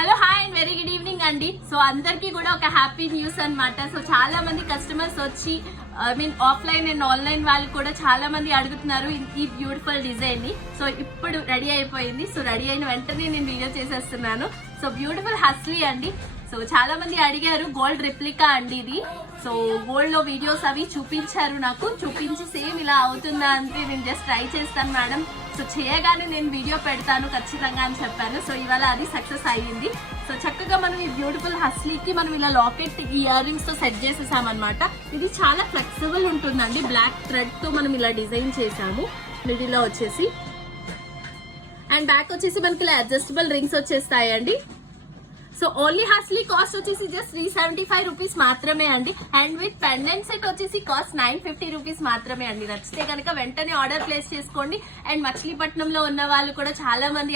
Hello hi and very good evening అండి. So అందరికీ కూడా ఒక హ్యాపీ న్యూస్ అన్నమాట. సో చాలా మంది కస్టమర్స్ వచ్చి ఆఫ్లైన్ అండ్ ఆన్లైన్ వాళ్ళు కూడా చాలా మంది అడుగుతున్నారు ఈ బ్యూటిఫుల్ డిజైన్ ని. సో ఇప్పుడు రెడీ అయిపోయింది. సో రెడీ అయిన వెంటనే నేను వీడియో చేసేస్తున్నాను. సో బ్యూటిఫుల్ హస్లీ అండి. సో చాలా మంది అడిగారు, గోల్డ్ రిప్లికా అండి ఇది. సో గోల్డ్ లో వీడియోస్ అవి చూపించారు, నాకు చూపించి సేమ్ ఇలా అవుతుందా అంటే నేను జస్ట్ ట్రై చేస్తాను మేడం, సో చేయగానే నేను వీడియో పెడతాను ఖచ్చితంగా అని చెప్పాను. సో ఇవాళ అది సక్సెస్ అయ్యింది. సో చక్కగా మనం ఈ బ్యూటిఫుల్ హస్లీకి మనం ఇలా లాకెట్ ఇయర్ రింగ్స్ తో సెట్ చేసేసామన్నమాట. ఇది చాలా ఫ్లెక్సిబుల్ ఉంటుందండి. బ్లాక్ థ్రెడ్ తో మనం ఇలా డిజైన్ చేసాము. మిడిల్ లో వచ్చేసి అండ్ బ్యాక్ వచ్చేసి మనకి ఇలా అడ్జస్టబుల్ రింగ్స్ వచ్చేస్తాయండి. సో ఓన్లీ హస్లీ కాస్ట్ వచ్చేసి జస్ట్ 375 రూపీస్ మాత్రమే అండి. అండ్ విత్ పెండెంట్ సెట్ వచ్చేసి కాస్ట్ 950 రూపీస్ మాత్రమే అండి. నచ్చితే కనుక వెంటనే ఆర్డర్ ప్లేస్ చేసుకోండి. అండ్ మచిలీపట్నంలో ఉన్న వాళ్ళు కూడా చాలా మంది